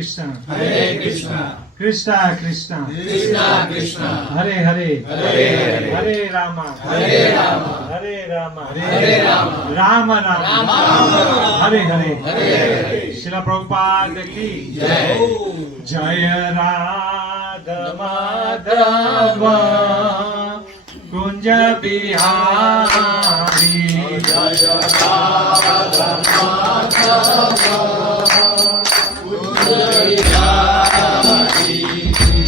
Krishna, Krishna Krishna, Krishna, Hare Hare, Hare Rama, Hare Rama, Rama Rama, Hare Hare. Srila Prabhupada ki Jaya Radha Madhava Kunja Bihari, Jaya Radha Madhava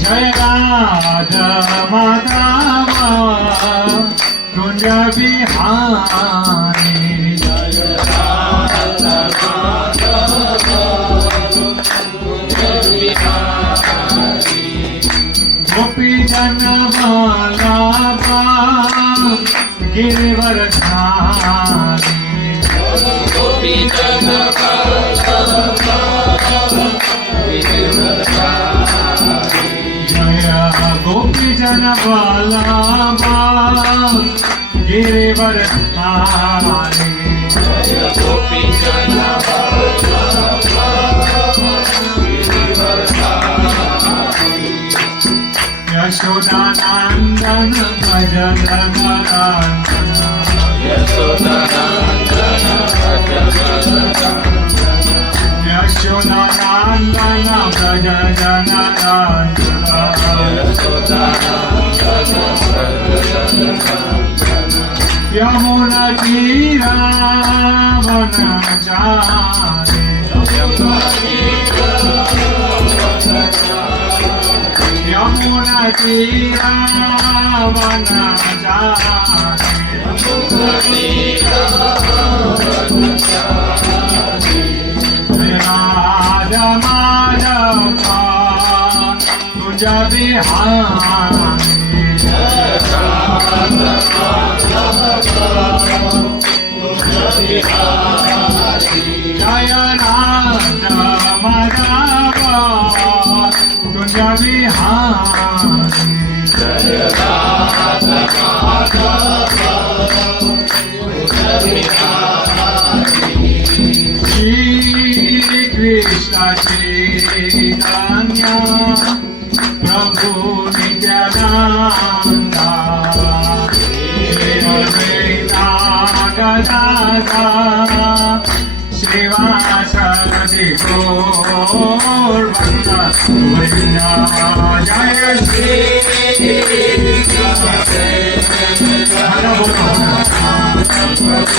Jai Radha Madhava Kunja Bihari, Jai Radha Madhava Kunja Bihari, Gopi Jana Vallabha Girivaradhari, Gopi Jana Vallabha Gopi Jana Vallabha Girivaradhari, Gopi Jana Vallabha Girivaradhari, Yashodanandana Bhajanandana, Yashodanandana Bhajanandana, Yashodanandana Bhajanandana, Yamuna Tira Vanachari, Yamuna Tira Vanachari, Radha Madhava Kunja Bihari, Radha Madhava Kunja Bihari, Jaya Radha Madhava Kunja Bihari, Jaya Radha Madhava Kunja Bihari, Shri Krishna Chaitanya Prabhu Nityananda, Shri Advaita Gadadhara Srivasadi Gaur Bhakta Vrinda, Jaya Shri Krishna Chaitanya Prabhu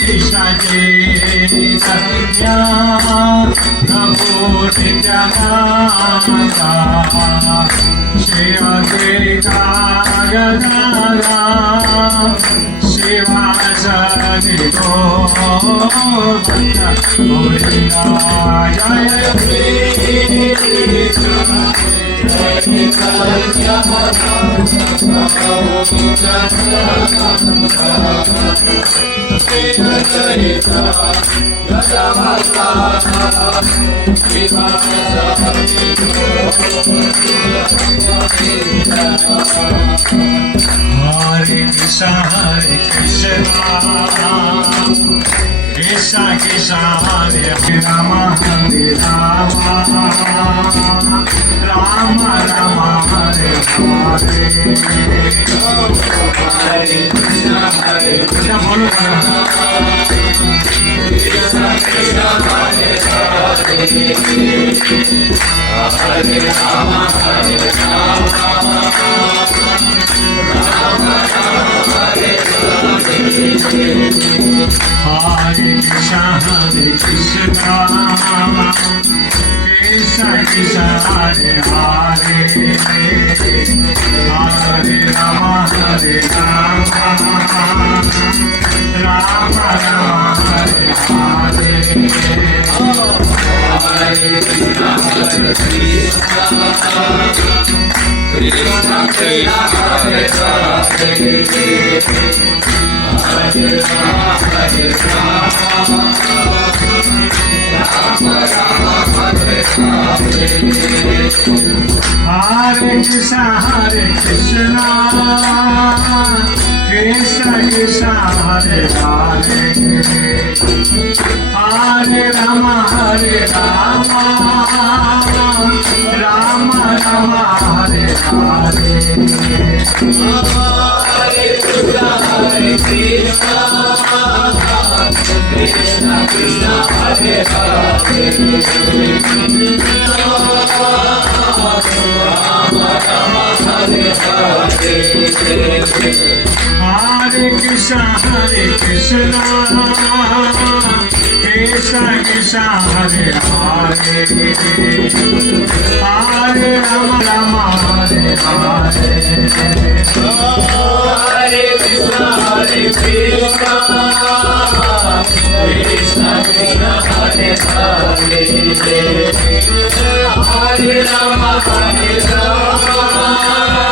Krishna Chaitanya Prabhu Nityananda, Shri Advaita Gadadhara Srivasadi Gaur Bhakta Vrinda, Jaya Shri Krishna Chaitanya Prabhu Hare Krishna Krishna Krishna Hare Rama Hare Rama Rama Rama Hare Hare Hare Krishna bolo Krishna Krishna Hare Hare Hare Rama Hare Rama Rama Rama Hare Hare Hare Krishna Krishna Krishna Hare Hare Hare Rama Hare Rama Rama Rama Hare Hare Hare Krishna Krishna Krishna Hare Hare Hare Rama Hare Rama Rama Rama Hare Hare Krishna Krishna Krishna Hare Hare Hare Rama Rama Rama Hare Hare Krishna Krishna Hare Hare Rama Rama Hare Hare Hare Krishna Krishna Krishna Hare Hare Hare Rama Rama Hare Hare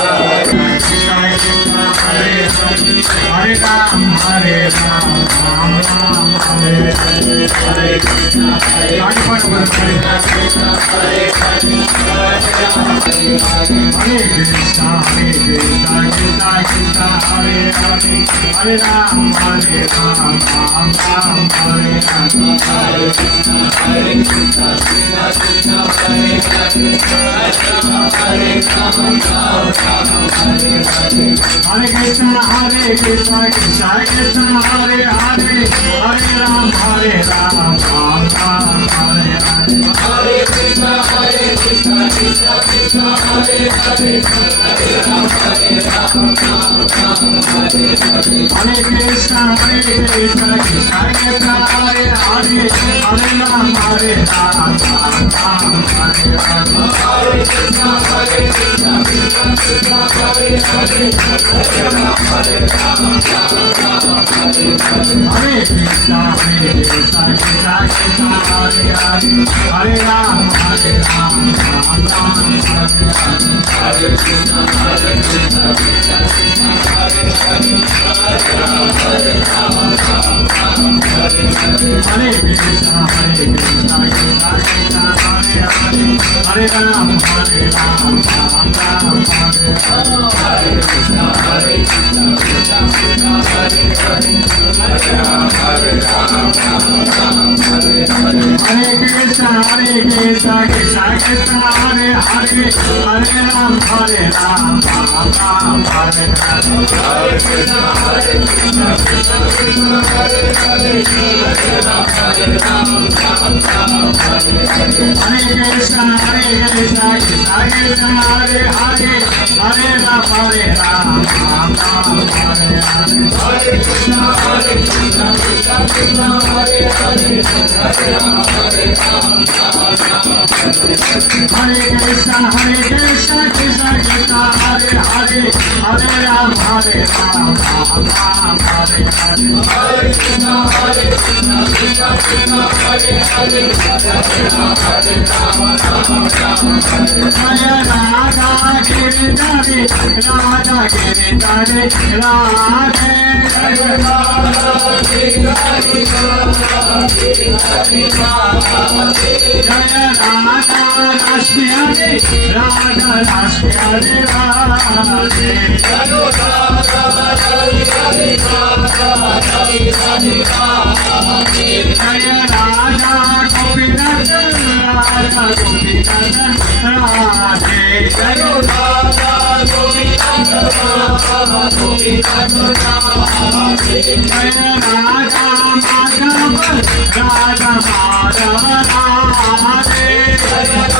Hare Krishna Krishna Krishna Hare Hare Hare Rama Hare Rama Rama Rama Hare Hare Hare Ram Hare Ram Ram Ram Hare Hare Hare Krishna Hare Krishna Krishna Hare Hare Hare Krishna Krishna Krishna Hare Hare Hare Ram Hare Ram Ram Ram Hare Hare Hare Krishna Hare Krishna Krishna Krishna Hare Hare Hare Rama Hare Rama Rama Rama Hare Hare Hare Krishna Krishna Krishna Hare Hare Hare Ram Hare Ram Ram Ram Hare Hare Hare Krishna Krishna Krishna Hare Hare Hare Rama Hare Rama Rama Rama Hare Hare Hare Krishna Krishna Krishna Hare Hare Hare Ram Hare Ram Ram Ram Hare Hare Hare Krishna Krishna Krishna Hare Hare Hare Rama Hare Rama Rama Rama Hare Hare Hare Krishna Krishna Krishna Hare Hare Hare Ram Hare Ram Ram Ram Hare Hare Hare Krishna Krishna Krishna Hare Hare Hare Rama Hare Rama Rama Rama Hare Hare Hare Krishna Krishna Krishna Hare Hare Hare Ram Hare Ram Ram Ram Hare Hare Hare Krishna Krishna Krishna Hare Hare Hare Rama Hare Rama Rama Rama Hare Hare Hare Krishna Krishna Krishna Hare Hare Hare Ram Hare Ram Ram Ram Hare Hare Hare Krishna Krishna Krishna Hare Hare Hare Rama Hare Rama Rama Rama Hare Hare Hare Krishna Krishna Krishna Hare Hare Hare Ram Hare Ram Ram Ram Hare Hare Hare Krishna Krishna Krishna Hare Hare Hare Rama Hare Rama Rama Rama Hare Hare Hare Krishna Krishna Krishna Hare Hare Hare Ram Hare Ram Ram Ram Hare Hare Hare Krishna Krishna Krishna Hare Hare Hare Rama Hare Rama Rama Rama Hare Hare Jaya Radha Giridhari Radha Giridhari Radhe Hare Rama Hare Jaya Radha Rashmihari Radha Rashmihari Radhe Hare Jaya Radha Gopinath Radha Gopinath Radhe Jaya Jaya Radha Madhav Radha Madhav Radhe Jaya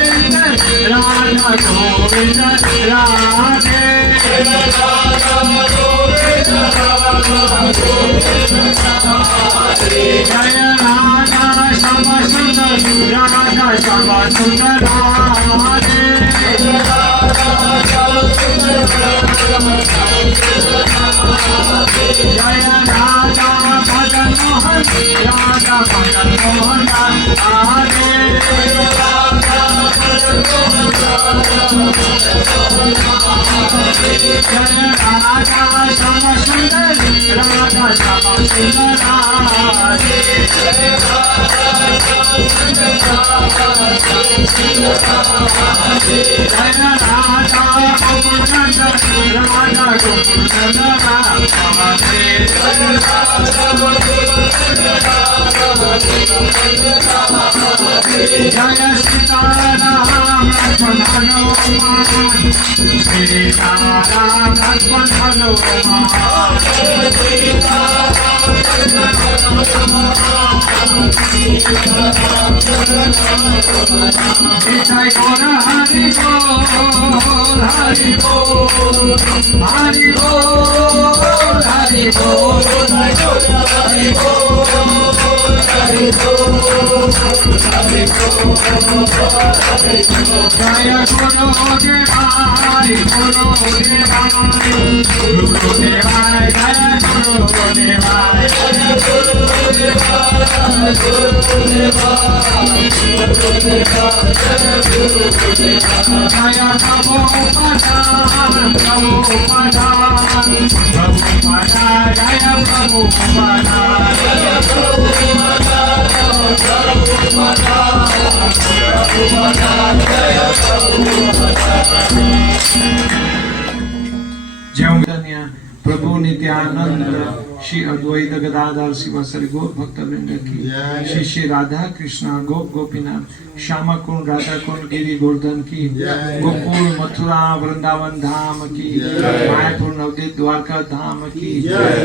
Radha Govind Radha Govind Radhe Jaya Radha Shama Sundar Radha Shama Sundar Radhe Jaya Radha Madan Mohan Radha Madan Mohan Radhe Jaya Radha Shyama सुंदरी राधा श्यामा सुंदरारी जय राधा गोकुल नंदन राधा गोकुल नंदन राधे जय सीताराम लक्ष्मण हनुमान सीताराम लक्ष्मण हनुमान जय गौर हरि बोल हरि बोल हरि बोल हरि बोल हरि बोल हरि बोल जय गुरुदेवाय गुरुदेवाय जय गुरुदेवाय जय प्रभुपदान प्रभुपदान प्रभुपदान जय प्रभुपदान प्रभु नित्यानंद श्री अद्वैत गदाधर शिवासरी गौर भक्तवृंद की श्री श्री राधा कृष्णा गोप गोपीनाथ श्यामा कुंड राधा कुंड गिरी गोवर्धन की गोकुल मथुरा वृंदावन धाम की मायापुर नवदीप द्वारका धाम की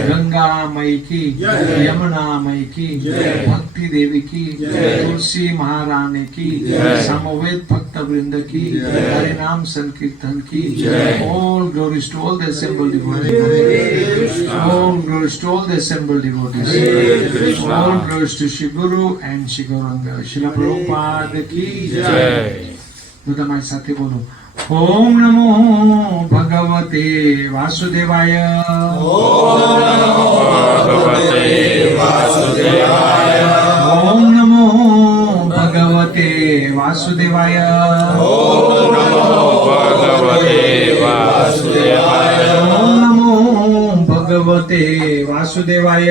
गंगा मई की यमुना मई की भक्ति देवी की तुलसी महारानी की समवेत भक्तवृंद की हरि नाम संकीर्तन की all glories to all the assembled devotees all glories to all the assembled devotees all glories to Shri Guru and Shri Gauranga Srila Prabhupada की जय तो हमारे साथ बोलो ओम नमो भगवते वासुदेवाय ओम नमो भगवते वासुदेवाय ओम नमो भगवते वासुदेवाय ओम नमो भगवते वासुदेवाय ओम नमो भगवते वासुदेवाय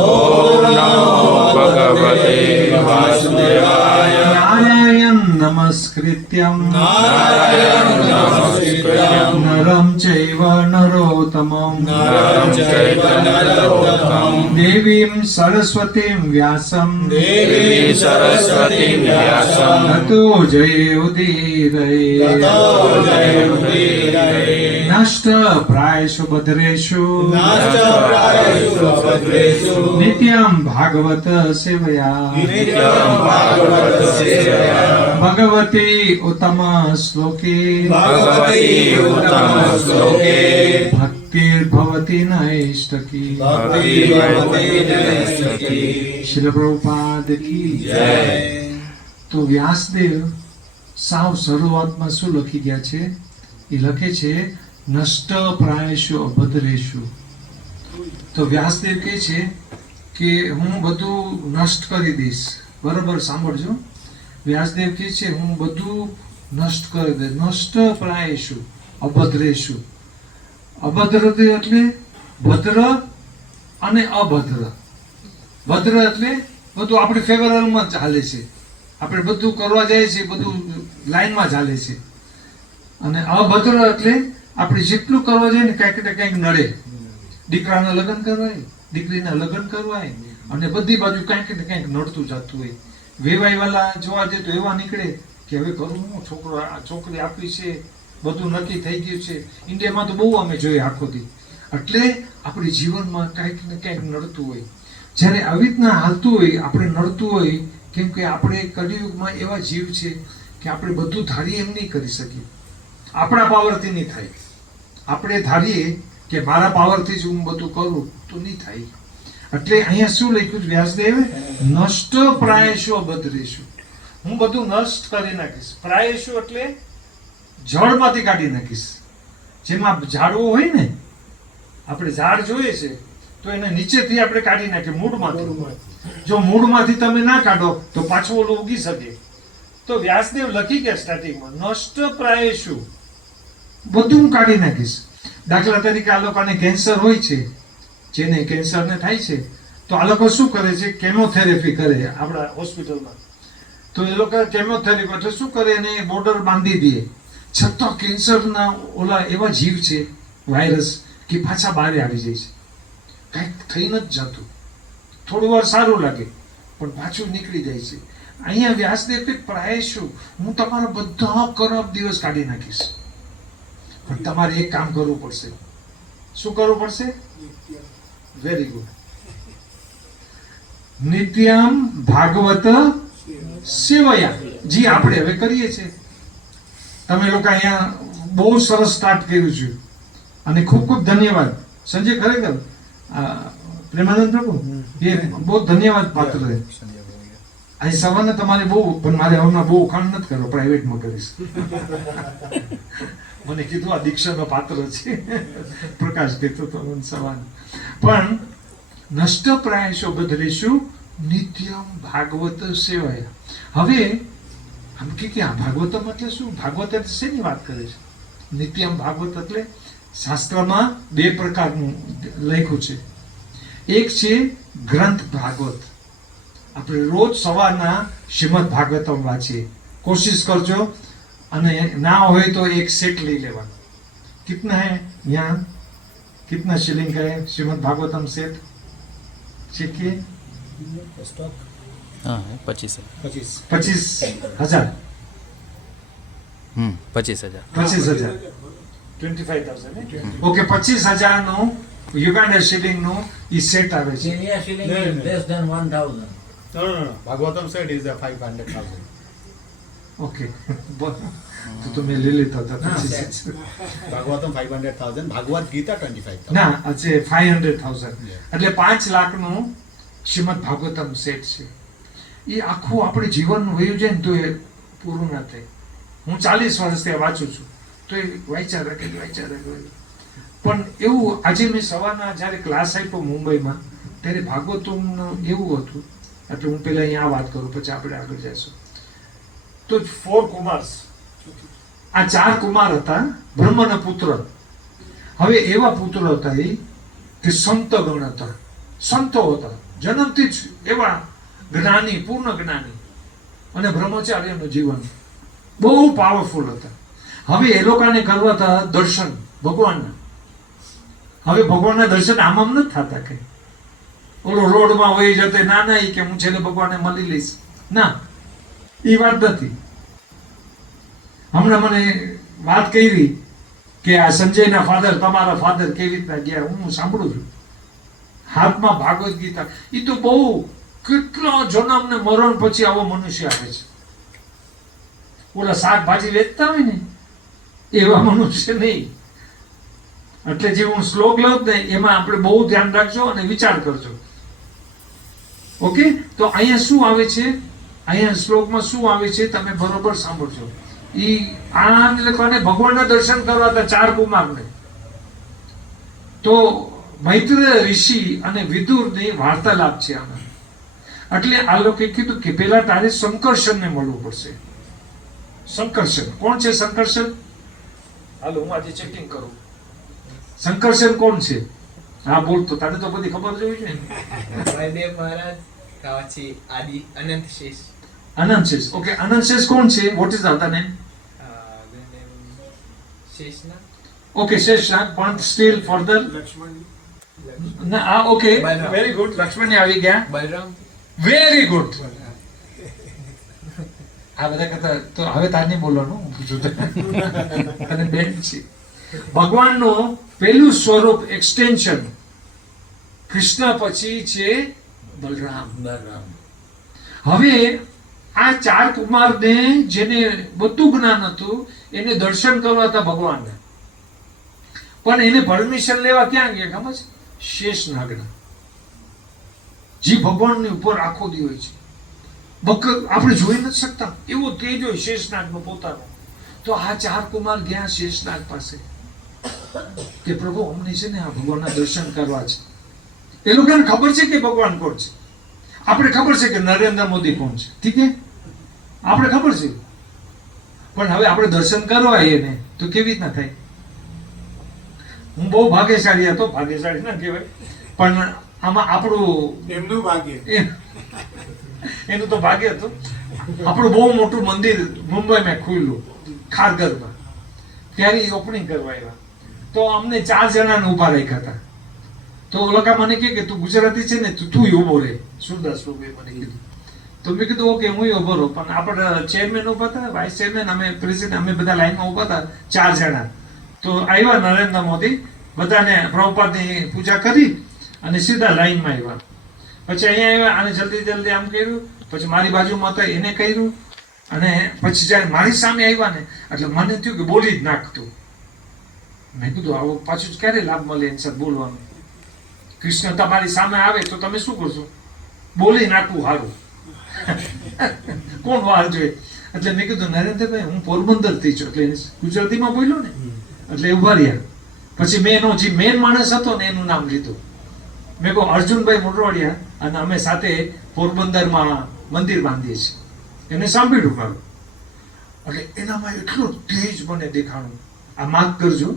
ओम नमो भगवते वासुदेवाय नारायण नमस्कृत्यं नारायण नमस्कृत्यं नरं चैव नरोत्तमं नरं चैव नरोत्तमं देवीं सरस्वतीं व्यासं देवीं सरस्वतीं व्यासं ततो जयोदीरये नष्ट प्रायेषु भद्रेषु नष्टप्रायेषु भद्रेषु नित्यं भागवत सेवया नित्यं भागवत सेवया भगवती उत्तम श्लोके भगवती उत्तम श्लोके भक्तिर्भवति नैष्टकी भक्तिर्भवति नैष्टकी श्रील प्रभुपाद की जय તો વ્યાસદેવ સાવ શરૂઆતમાં શું લખી ગયા છે એ લખે છે નષ્ટ પ્રાયશો અભદ્રેશુ તો વ્યાસદેવ કહે છે કે હું બધું નષ્ટ કરી દઈશ બરાબર સાંભળજો વ્યાસદેવ કહે છે હું બધું નષ્ટ કરી દઈશ નષ્ટ પ્રાયશુ અભદ્રેશુ અભદ્ર એટલે ભદ્ર અને અભદ્ર ભદ્ર એટલે બધું આપણી ફેવરેબલમાં ચાલે છે આપણે બધું કરવા જાય છે બધું લાઈનમાં ચાલે છે અને અભદ્ર એટલે આપણે જેટલું કરવા જાય ને કંઈક ને કંઈક નડે દીકરાના લગ્ન કરવાય દીકરીના લગ્ન કરવાય અને બધી બાજુ કંઈક ને કંઈક નડતું જતું હોય વેવાઈ વાળા જોવા જાય તો એવા નીકળે કે હવે કરું હું છોકરી આપી છે બધું નક્કી થઈ ગયું છે ઇન્ડિયામાં તો બહુ અમે જોઈએ આખોથી એટલે આપણી જીવનમાં કંઈક ને કંઈક નડતું હોય જ્યારે આવી રીતના હાલતું હોય આપણે નડતું હોય કેમ કે આપણે કલિયુગમાં એવા જીવ છે કે આપણે બધું ધારીએ એમ નહીં કરી શકીએ આપણા પાવરથી નહીં થાય આપણે ધારીએ કે મારા પાવરથી જ હું બધું કરું તો નહીં થાય એટલે અહીંયા શું લખ્યું છે વ્યાસદેવે નષ્ટ પ્રાયશો અભદ્રેશુ હું બધું નષ્ટ કરી નાખીશ પ્રાયશો એટલે જળમાંથી કાઢી નાખીશ જેમાં ઝાડવું હોય ને આપણે ઝાડ જોઈએ છે તો એને નીચેથી આપણે કાઢી નાખીએ મૂળમાંથી જો મૂળમાંથી તમે ના કાઢો તો પાછું ઓલું ઉગી શકે તો વ્યાસદેવ લખી ગયા સ્ટાર્ટિંગમાં નષ્ટ પ્રાયશુ બધું હું કાઢી નાખીશ દાખલા તરીકે આ લોકોને કેન્સર હોય છે, જેને કેન્સરને થાય છે, તો આ લોકો શું કરે છે, કેમોથેરાપી કરે આપણા હોસ્પિટલમાં. તો એ લોકો કેમોથેરાપી એટલે શું કરે, એને બોર્ડર બાંધી દે, છતાં કેન્સરના ઓલા એવા જીવ છે, વાયરસ, કે પાછા બહાર આવી જાય છે. કંઈક થઈ નથી જતું, થોડું વાર સારું લાગે પણ પાછું નીકળી જાય છે. અહીંયા વ્યાસદેવ કે પ્રાય શું, હું તમારા બધા ખરાબ દિવસ કાઢી નાખીશ, પણ તમારે એક કામ કરવું પડશે. શું કરવું પડશે? Very good. નિત્યમ ભાગવત સેવયા, જી આપણે હવે કરીએ છીએ. તમે લોકો અહીંયા બહુ સરસ સ્ટાર્ટ કર્યું છે અને ખૂબ ખૂબ ધન્યવાદ સંજય. ખરેખર પ્રેમાનંદ પ્રભુ એ બહુ ધન્યવાદ પાત્ર છે. અહીં સવારને તમારે બહુ, પણ મારે હમણાં બહુ ખાંડ નથી કરો, પ્રાઇવેટમાં કરીશ. મને કીધું આ દીક્ષાનો પાત્ર છે, પ્રકાશ કહેતો તો સવાર. પણ નષ્ટ પ્રાયશો બદલીશું નિત્યમ ભાગવત સેવાય. હવે આમ કે આ ભાગવતમ એટલે શું? ભાગવત એટલે શેની વાત કરે છે? નિત્યમ ભાગવત એટલે શાસ્ત્રમાં બે પ્રકારનું લખ્યું છે. એક છે ગ્રંથ ભાગવત, આપણે રોજ સવારના શ્રીમદ ભાગવતમ વાંચીએ. કોશિશ કરજો, અને ના હોય તો એક સેટ લઈ લેવાનો. कितना है यहाँ, कितना शिलिंग का है श्रीमद भागवतम सेट? सीखिए. स्टॉक हाँ है 25 25,000. 25,000 25,000 25,000 ઓકે. 25,000 નું યુગાન્ડા શિલિંગ નું ઈ સેટ આવે છે. Kenya shilling is less than 1,000. No. Bhagavatam said is 500,000. Okay. તો તમે લઈ લેતા હતા 25,000. Bhagavatam 500,000. Bhagavad Gita 25,000. ના, આજે 500,000 એટલે 5 લાખ નું શ્રીમદ ભાગવતમ સેટ છે. એ આખું આપણે જીવનનું વયું જાય ને તો એ પૂરું ના થાય. હું 40 વર્ષથી વાંચું છું તો એ વાંચ્યા રાખે. પણ એવું આજે મેં સવારના જ્યારે ક્લાસ આપ્યો મુંબઈમાં, ત્યારે ભાગવતમનું એવું હતું. એટલે હું પહેલા અહીંયા વાત કરું, પછી આપણે આગળ જઈશું. તો 4 કુમાર્સ, આ 4 કુમાર હતા, બ્રહ્મના પુત્ર. હવે એવા પુત્ર હતા એ કે સંત ગણ હતા, સંતો હતા, જન્મથી જ એવા જ્ઞાની, પૂર્ણ જ્ઞાની, અને બ્રહ્મચાર્યનું જીવન બહુ પાવરફુલ હતા. હવે એ લોકોને કરવા હતા દર્શન ભગવાનના. હવે ભગવાનના દર્શન આમ નથી થતા કે ઓલો રોડમાં વહી જતે, ના એ કે હું છેલ્લે ભગવાનને મળી લઈશ. ના, એ વાત નથી. હમણાં મને વાત કરી કે આ સંજયના ફાધર, તમારા ફાધર કેવી રીતના ગયા, હું સાંભળું છું. હાથમાં ભાગવત ગીતા. એ તો બહુ કેટલા જન્મ ને મરણ પછી આવો મનુષ્ય આવે છે. ઓલા શાકભાજી વેચતા હોય ને એવા મનુષ્ય નહીં. એટલે જે હું શ્લોક લઉં ને એમાં આપણે બહુ ધ્યાન રાખજો અને વિચાર કરજો. ઓકે, તો અહીંયા શું આવે છે, અહીંયા શ્લોકમાં શું આવે છે તમે બરોબર સાંભળજો. ઈ આ લોકોને ભગવાનના દર્શન કરવા હતા 4 કુમારને. તો મૈત્ર ઋષિ અને વિદુરની વાર્તાલાપ છે આમાં. એટલે આ લોકોએ કીધું કે પેલા તારે સંકર્ષણને મળવું પડશે. સંકર્ષણ કોણ છે? સંકર્ષણ, હાલો હું આજે ચેકિંગ કરું. સંકર્ષણ કોણ છે? હા બોલ, તો તારે તો બધી ખબર જોઈ છે ને. જયદેવ મહારાજ કાવાચી આદિ અનંત શેષ. અનંત શેષ. ઓકે, અનંત શેષ કોણ છે? What is other name? શેષના ઓકે, શેષનાગ. પણ સ્ટીલ ફર્ધર ના. આ okay, Balram. Very good. Lakshman આવી ગયા. Balram very good. આ બધા કરતા તો હવે તાર નહીં બોલવાનું, હું પૂછું તને બેન છે. ભગવાનનું પહેલું સ્વરૂપ એક્સટેન્શન કૃષ્ણ પછી છે બલરામ. હવે આ 4 કુમારને જેને બધું જ્ઞાન હતું એને દર્શન કરવા હતા ભગવાનને, પણ એને પરમિશન લેવા ક્યાં ગયા ખબર છે? શેષનાગના. જે ભગવાનની ઉપર આખો દી હોય છે, આપણે જોઈ નથી શકતા એવો તેજ હોય શેષનાગનો પોતાનો. તો આ 4 કુમાર ગયા શેષનાગ પાસે કે પ્રભુ અમને છે ને આ ભગવાનના દર્શન કરવા છે. એ લોકોને ખબર છે કે ભગવાન કોણ છે. આપણે ખબર છે કે નરેન્દ્ર મોદી કોણ છે, ઠીક છે, આપણે ખબર છે. પણ હવે આપણે દર્શન કરવા એને તો કેવી રીતના થાય? હું બહુ ભાગ્યશાળી હતો, ભાગ્યશાળી ના કહેવાય, પણ આમાં આપણું એમનું ભાગ્ય. એનું તો ભાગ્ય હતું. આપણું બહુ મોટું મંદિર મુંબઈમાં ખુલ્લું, ખારગરમાં. ત્યારે ઓપનિંગ કરવા આવ્યા તો અમને 4 જણાને ઊભા રાખ્યા હતા. તો લોકો મને કહે કે તું ગુજરાતી છે ને, તું ઊભો રહે. સુરદાસ બાબુએ મને કીધું. તો મેં કીધું ઓકે, હું ઊભો રહું. પણ આપણે ચેરમેન ઊભા હતા, વાઇસ ચેરમેન, અમે પ્રેસિડેન્ટ, અમે બધા લાઈનમાં ઊભા હતા 4 જણા. તો આવ્યા નરેન્દ્ર મોદી, બધાને પ્રભુપાદની પૂજા કરી અને સીધા લાઈનમાં આવ્યા. પછી અહીંયા આવ્યા અને જલ્દી જલ્દી આમ કર્યું. પછી મારી બાજુમાં હતા એને કર્યું. અને પછી જ્યારે મારી સામે આવ્યા ને, એટલે મને થયું કે બોલી જ નાખતું. મેં કીધું આવો પાછું ક્યારે લાભ મળે એની સાથે બોલવાનું? કૃષ્ણ તમારી સામે આવે તો તમે શું કરશો? બોલી નાખવું સારું. કોણ વાર જોઈએ? એટલે મેં કીધું નરેન્દ્રભાઈ, હું પોરબંદર થી છું. એટલે ગુજરાતીમાં બોલ્યો ને, એટલે ઉભા રહ્યા. પછી મેં એનો જે મેન માણસ હતો ને એનું નામ લીધું. મેં કહું અર્જુનભાઈ મોટવાડિયા, અને અમે સાથે પોરબંદરમાં મંદિર બાંધીએ છીએ. એને સાંભળ્યું મારું. એટલે એનામાં એટલું તેજ મને દેખાણું. આ માફ કરજો,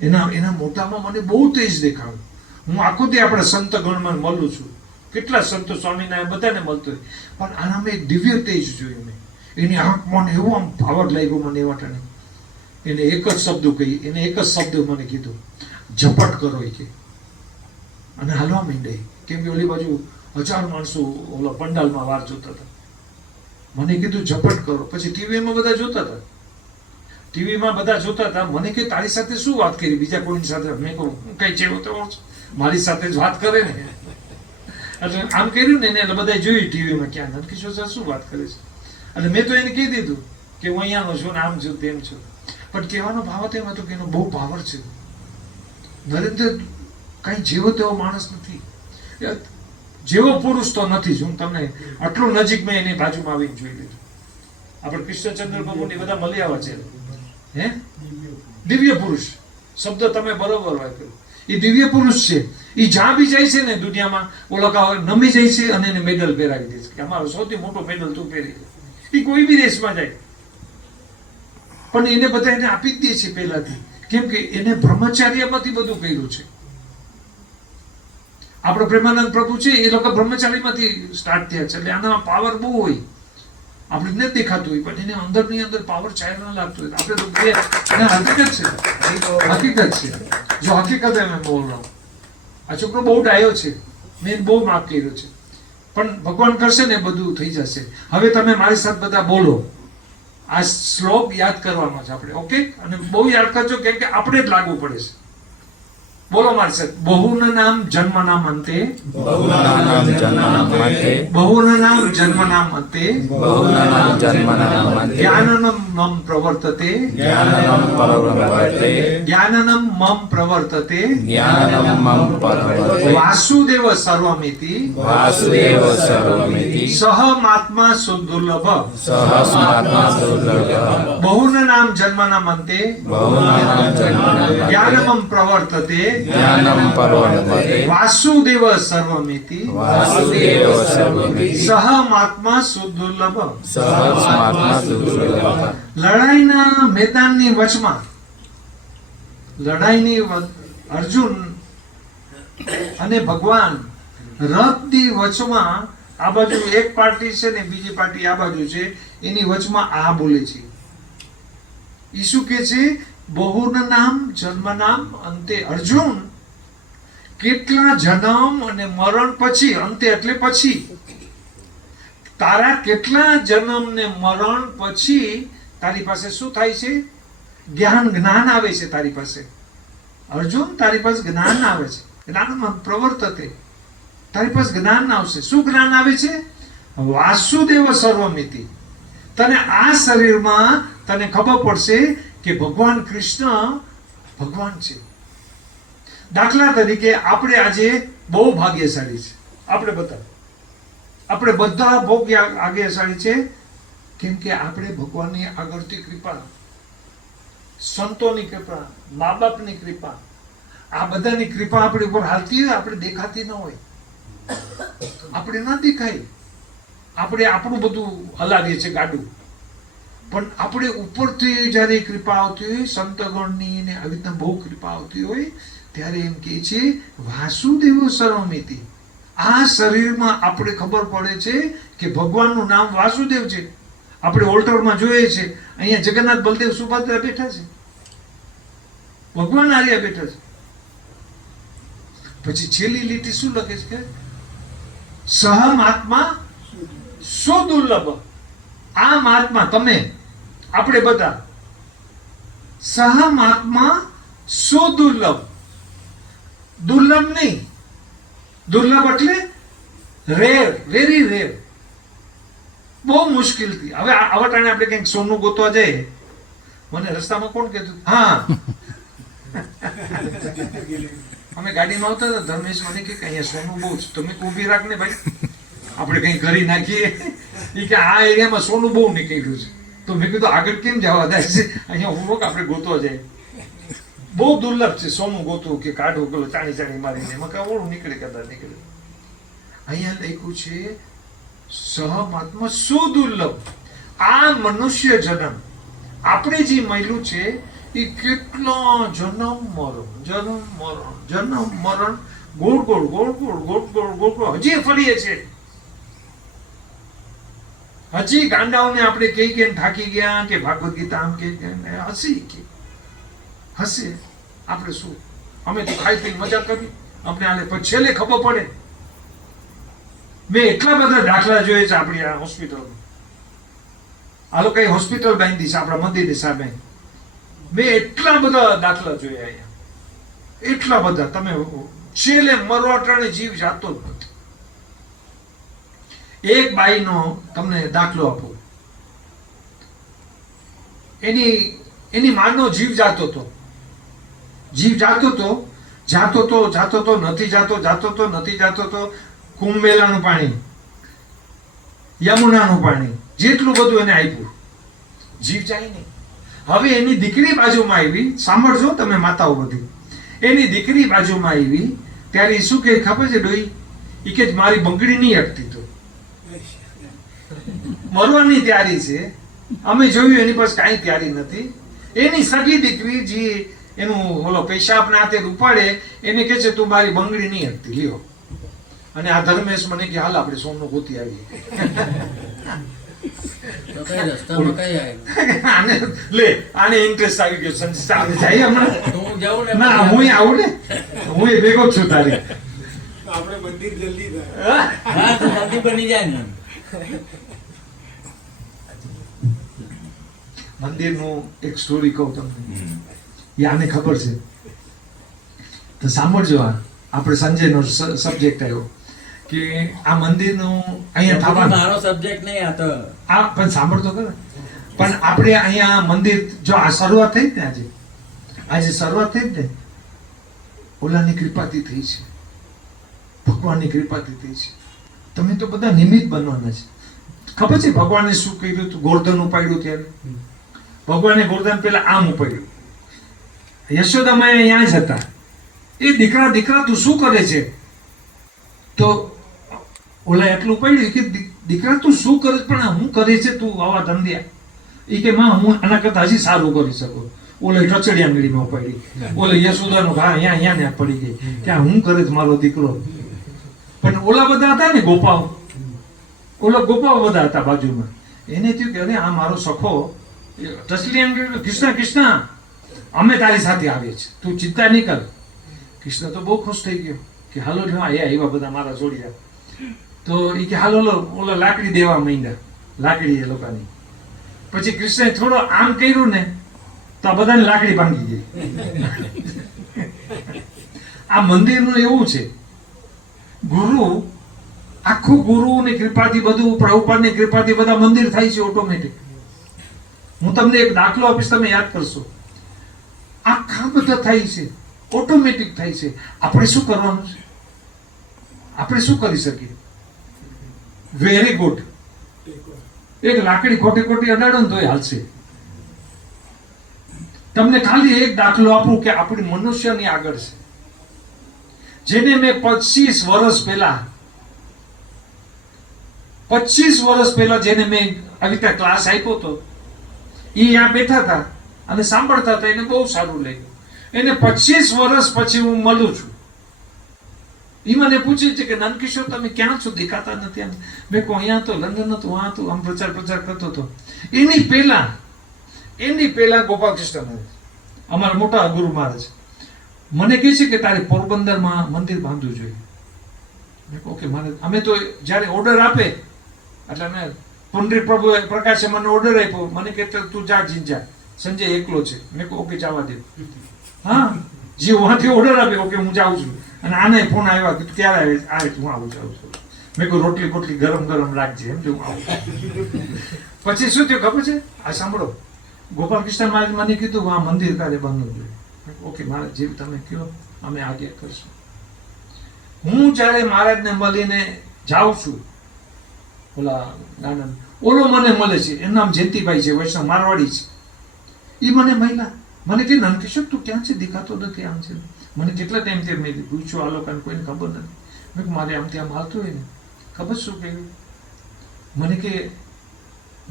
એના મોઢામાં મને બહુ તેજ દેખાણું. હું આખો દી આપણે સંત ગણમાં મળું છું, કેટલા સંતો સ્વામિનારાયણ બધાને મળતો હોય, પણ આના મેં દિવ્ય તેજ જોયું. મેં એની આંખમાં એવો આમ પાવર લાગ્યો મને એવા ટાણે. એને એક જ શબ્દ કહી, એને એક જ શબ્દ મને કીધું, ઝપટ કરો કે. અને હાલવા માંડે. કેમ કે ઓલી બાજુ 1000 માણસો ઓલા પંડાલમાં વાર જોતા હતા. મને કીધું ઝપટ કરો. પછી ટીવીમાં બધા જોતા હતા. ટીવીમાં બધા જોતા હતા. મને કે તારી સાથે શું વાત કરી, બીજા કોઈની સાથે? મેં કહું હું કઈ જેવો તો મારી સાથે જ વાત કરે ને. એટલે આમ કર્યું ને, એટલે બધા જોયું ટીવીમાં, ક્યાં નંદકિશોર સર શું વાત કરે છે. એટલે મેં તો એને કહી દીધું કે હું અહીંયાનો છું ને, આમ છું તેમ છું. પણ કહેવાનો ભાવ એમ હતો કે એનો બહુ પાવર છે. નરેન્દ્ર કઈ જેવો તેવો માણસ નથી, જેવો પુરુષ તો નથી જ. હું તમને આટલું નજીક મેં એની બાજુમાં આવીને જોઈ લીધું. આપણે કૃષ્ણચંદ્ર પ્રભુની બધા મળી આવ્યા છે. હે, દિવ્ય પુરુષ શબ્દ તમે બરોબર વાપર્યો. એ દિવ્ય પુરુષ છે. એ જ્યાં બી જાય છે ને દુનિયામાં, ઓલા નમી જાય છે અને એને મેડલ પહેરાવી દે છે કે અમારો સૌથી મોટો મેડલ તું પહેરી દે. એ કોઈ બી દેશમાં જાય, પણ એને બધા એને આપી જ દે છે પહેલાથી. કેમ કે એને બ્રહ્મચાર્યમાંથી બધું કર્યું છે. આપણો પ્રેમાનંદ પ્રભુ છે, એ લોકો બ્રહ્મચારીમાંથી સ્ટાર્ટ થયા છે. એટલે આનામાં પાવર બહુ હોય, આપણે નથી દેખાતું હોય, પણ એને અંદરની અંદર પાવર ચાય ના લાગતું હોય. આપણે તો હકીકત છે, હકીકત છે. જો હકીકત મેં બોલ રહા હું. આ છોકરો બહુ ડાયો છે, મેં બહુ માફ કર્યો છે, પણ ભગવાન કરશે ને બધું થઈ જશે. હવે તમે મારી સાથે બધા બોલો. આ શ્લોક યાદ કરવાનો છે આપણે, ઓકે? અને બહુ યાદ કરજો, કેમ કે આપણે જ લાગુ પડે છે. બોલો મારી સાથે. બહુના નામ જન્મના અંતે, બહુના નામ જન્મના અંતે, બહુના નામ જન્મના અંતે, બહુના નામ જન્મના અંતે, જ્ઞાનનમ મમ પ્રવર્તતે, જ્ઞાનનમ પ્રવર્તતે, જ્ઞાનનમ મમ પ્રવર્તતે, જ્ઞાનનમ મમ પ્રવર્તતે, વાસુદેવ સર્વમિતિ, વાસુદેવ સર્વમિતિ, સહમાત્મા સુદુર્લભ, સહસ્માત્મા દુર્લભ, બહુના નામ જન્મના અંતે, બહુના નામ જન્મના અંતે, જ્ઞાનમમ પ્રવર્તતે, જ્ઞાનમ પ્રવર્તતે, વાસુદેવ સર્વમિતિ, વાસુદેવ સર્વમિતિ, સહમાત્મા સુદુર્લભ. સહસ્માત્મા દુર્લભ. લડાઈના મેદાનની વચમાં, અર્જુન અને ભગવાન રથની વચમાં, આ બાજુ એક પાર્ટી છે ને બીજી પાર્ટી આ બાજુ છે, એની વચમાં આ બોલે છે. ઈ શું કે છે? બહુના નામ જન્મનામ અંતે. અર્જુન, કેટલા જન્મ અને મરણ પછી, અંતે એટલે પછી, તારા કેટલા જન્મ ને મરણ પછી તારી પાસે શું થાય છે? જ્ઞાન આવે છે તારી પાસે. અર્જુન, તારી પાસે જ્ઞાન આવે છે. જ્ઞાનમાં પ્રવર્તતે, તારી પાસે જ્ઞાન આવશે. શું જ્ઞાન આવે છે? વાસુદેવ સર્વમિતિ. તને આ શરીરમાં તને ખબર પડશે કે ભગવાન કૃષ્ણ ભગવાન છે. દાખલા તરીકે આપણે આજે બહુ ભાગ્યશાળી છે. આપણે બધા બહુ ભાગ્યશાળી છે. કેમ કે આપણે ભગવાનની આગળથી કૃપા, સંતોની કૃપા, મા બાપની કૃપા, આ બધાની કૃપા આપણી ઉપર હાલતી હોય. આપણે દેખાતી ન હોય, આપણે ના દેખાય. આપણે આપણું બધું હલાવીએ છીએ ગાડું. પણ આપણે ઉપરથી જ્યારે કૃપા આવતી હોય સંતગણની ને આવી રીતના બહુ કૃપા આવતી હોય ત્યારે એમ કહે છે વાસુદેવ સર્વમિતિ. આ શરીરમાં આપણે ખબર પડે છે કે ભગવાનનું નામ વાસુદેવ છે. આપણે ઓલ્ટરમાં જોઈએ છે અહીંયા જગન્નાથ બલદેવ સુભદ્રા બેઠા છે, ભગવાન આર્યા બેઠા છે. પછી છેલ્લી લીટી શું લખે છે? સહમાત્મા સુદુર્લભ. આ મહાત્મા તમે આપણે બધા સહમાત્મા સુદુર્લભ. દુર્લભ નહીં, દુર્લભ એટલે રેર, વેરી રેર, બહુ મુશ્કેલથી. હવે આવા ટાણે આપણે કંઈક સોનું ગોતવા જઈએ, મને રસ્તામાં કોણ કહેતું, હા અમે ગાડીમાં આવતા હતા, ધર્મેશ મને કે અહીંયા સોનું બહુ છે, તમે ઊભી રાખ ને ભાઈ, આપણે કંઈ કરી નાખીએ. એ કે આ એરિયામાં સોનું બહુ નીકળ્યું છે. તો મેં કીધું આગળ કેમ જવા દે છે, અહીંયા હું આપણે ગોતવા જાય. બહુ દુર્લભ છે સોનું ગોતવું કે કાઢવું, પેલો ચાણી મારીને એમાં કાવડું નીકળે, કદાચ નીકળે. અહીંયા લખ્યું છે સહમાત્મા સુદુર્લભ. આ મનુષ્ય જન્મ આપણે જે મળ્યું છે એ કેટલા જન્મ મરણ ગોળ ગોળ હજી ફરીએ છે. હજી ગાંડાઓને આપણે કઈ કે થાકી ગયા કે ભાગવત ગીતા આમ કે હસી આપણે શું, અમે તો ખાઈ પી મજા કરી આપણે આને, પછી છેલ્લે ખબર પડે. મેં એટલા બધા દાખલા જોઈએ છે આપણી આ હોસ્પિટલમાં. આ લોકો હોસ્પિટલ બાંધી છે આપણા મંદિરની સામે. મેં એટલા બધા દાખલા જોયા અહીંયા, એટલા બધા. તમે છેલ્લે મરવાટાણે જીવ જાતો જ નથી. એક બાઈનો તમને દાખલો આપો. એની માનો જીવ જાતો હતો, નથી જાતો. કુંભ મેલાનું પાણી, યમુનાનું પાણી, જેટલું બધું એને આપ્યું, જીવ જાય નહીં. હવે એની દીકરી બાજુમાં આવી, સાંભળજો તમે માતાઓ બધી, એની દીકરી બાજુમાં આવી ત્યારે શું કે ખબર છે ડોઈ? એ કે મારી બંગડી નહીં અટતી, તો મરવાની તૈયારી છે. અમે જોયું એની પાસે કાંઈ તૈયારી નથી. એની સગી દીકરી જે એનું ઓલો પેશાબના હાથે ઉપાડે એને કહે છે તું મારી બંગડી નહીં અટતી, લ્યો. અને આ ધર્મેશ મને કે હાલ આપણે સોનું ગોતી આવીએ. તો કઈ રસ્તામાં કઈ આવ્યું? આને ઇન્ટરેસ્ટ આવી ગયો. સંસ્થા જાય હમણાં હું જાઉં ને ના, હું આવું ને, હું એ ભેગો જ છું તારી. આપણે મંદિર જલ્દી થાય. હા તો જલ્દી બની જાય ને. મંદિરનું એક સ્ટોરી કહું તમને, યાને ખબર છે તો સાંભળજો. આપણે સંજયનો સબ્જેક્ટ આવ્યો કે આ મંદિરનું અહીંયા થવાનું. મારો સબ્જેક્ટ નહીં આ તો. આ પણ સાંભળતો ખરા. પણ આપણે અહીંયા મંદિર જો આ શરૂઆત થઈ ને, આજે શરૂઆત થઈ ને, ઓલાની કૃપાથી થઈ છે, ભગવાનની કૃપાથી થઈ છે. તમે તો બધા નિમિત્ત બનવાના છે. ખબર છે ભગવાને શું કર્યું હતું? ગોર્ધન ઉપાડ્યું ત્યારે ભગવાને ગોર્ધન પેલા આમ ઉપાડ્યું. યશોદામાં અહીંયા જ હતા. એ દીકરા તું શું કરે છે? તો ઓલા એટલું પડ્યું કે દીકરા તું શું કરે? પણ હું કરે છે તું આવા ધંધ્યા? એ કે માં હું આના કરતા હજી સારું કરી શકું. ઓલે ટચડિયા મેળીમાં પડી, ઓલે યશોદાનો ઘા અહીંયા પડી ગઈ કે હું કરે છે મારો દીકરો. પણ ઓલા બધા હતા ને ગોપાઓ, ઓલા ગોપાઓ બધા હતા બાજુમાં. એને થયું કે અરે આ મારો સખો ટચડિયા, કૃષ્ણ કૃષ્ણ અમે તારી સાથે આવીએ છીએ, તું ચિંતા નહીં કર. કૃષ્ણ તો બહુ ખુશ થઈ ગયો કે હાલો એવા બધા મારા જોડિયા. તો એ કે હાલો ઓલો લાકડી દેવા માંડ્યા, લાકડી એ લોકોની. પછી કૃષ્ણે થોડો આમ કર્યું ને તો આ બધાને લાકડી ભાંગી ગઈ. આ મંદિરનું એવું છે, ગુરુ આખું ગુરુની કૃપાથી બધું, પ્રભુપાદની કૃપાથી બધા મંદિર થાય છે ઓટોમેટિક. હું તમને એક દાખલો આપીશ, તમે યાદ કરશો. આખા બધા થાય છે, ઓટોમેટિક થાય છે. આપણે શું કરવાનું છે? આપણે શું કરી શકીએ? Very good. એક લાકડી ખોટી અડાડો ને તોય હાલશે. તમને ખાલી એક દાખલો આપું કે આપણી મનુષ્યની આગળ છે, જેને મેં 25 વર્ષ પહેલા જેને મેં આવી રીતે ક્લાસ આપ્યો હતો, એ અહીંયા બેઠા હતા અને સાંભળતા હતા, એને બહુ સારું લાગ્યું. એને 25 વર્ષ પછી હું મળું છું. એ મને પૂછે છે કે નંદકિશોર તમે ક્યાં છો, દેખાતા નથી? આમ મેં કહું અહીંયા તો લંડન હતું, વહાં હતું, આમ પ્રચાર કરતો હતો. એની પહેલા ગોપાલકૃષ્ણ અમારા મોટા ગુરુ મહારાજ મને કહે છે કે તારે પોરબંદરમાં મંદિર બાંધવું જોઈએ. મેં કહું ઓકે મારે, અમે તો જ્યારે ઓર્ડર આપે એટલે અમે પુંડરીક પ્રભુ પ્રકાશે મને ઓર્ડર આપ્યો, મને કે તું જા જીંજા, સંજય એકલો છે. મેં કહું ઓકે જવા દે. હા, જે વહાંથી ઓર્ડર આપ્યો ઓકે હું જાઉં છું. અને આને ફોન આવ્યા કે ક્યારે આવે? હું આવું છું. મેં કહું રોટલી બોટલી ગરમ રાખજે, એમ હું આવું. પછી શું થયું ખબર છે? આ સાંભળો, ગોપાલકૃષ્ણ મહારાજ મને કીધું આ મંદિર તારે બાંધવું જોઈએ. ઓકે મહારાજ જેવી તમે કહો અમે આજ્ઞા કરશું. હું જ્યારે મહારાજને મળીને જાઉં છું, ઓલો મને મળે છે, એનું નામ જયંતિભાઈ છે, વૈષ્ણવ મારવાડી છે. એ મને મળ્યા, મને કે નંદકિશોર તું ક્યાં છે, દેખાતો નથી, આમ છે. મને કેટલા ટાઈમથી મેં પૂછ્યું, આ લોકોને કોઈને ખબર નથી. મેં કહ્યું મારે આમ ત્યાં હાલતું હોય ને, ખબર શું કહ્યું? મને કે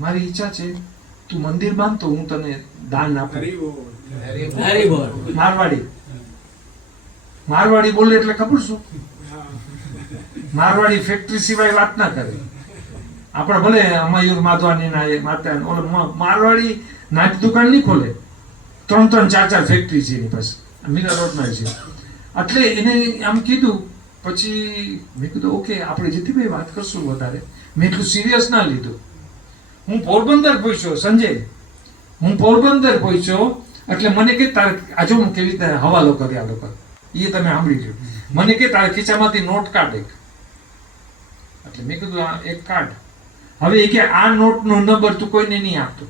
મારી ઈચ્છા છે તું મંદિર બાંધતો હું તને દાન આપું. હરી બોલ. મારવાડી બોલે એટલે ખબર શું? મારવાડી ફેક્ટરી સિવાય વાત ના કરે. આપણે ભલે મયુર માધવાની ના માતા મારવાડી નાટ દુકાન નહીં ખોલે, 3-3, 4-4 ફેક્ટરી છે એની પાસે, મીરા રોડમાં છે. એટલે એને આમ કીધું. પછી મેં કીધું ઓકે આપણે જીતીભાઈ વાત કરશું વધારે. મેં એટલું સિરિયસ ના લીધું. હું પોરબંદર પહોંચ્યો સંજય, હું પોરબંદર પહોંચ્યો એટલે મને કે તારે આજે હું કેવી રીતે હવાલો કરી, આ લોકો એ તમે સાંભળી ગયો. મને કે તારે ખીચામાંથી નોટ કાઢ એક. એટલે મેં કીધું આ એક કાઢ. હવે એ કે આ નોટનો નંબર તું કોઈને નહીં આપતો,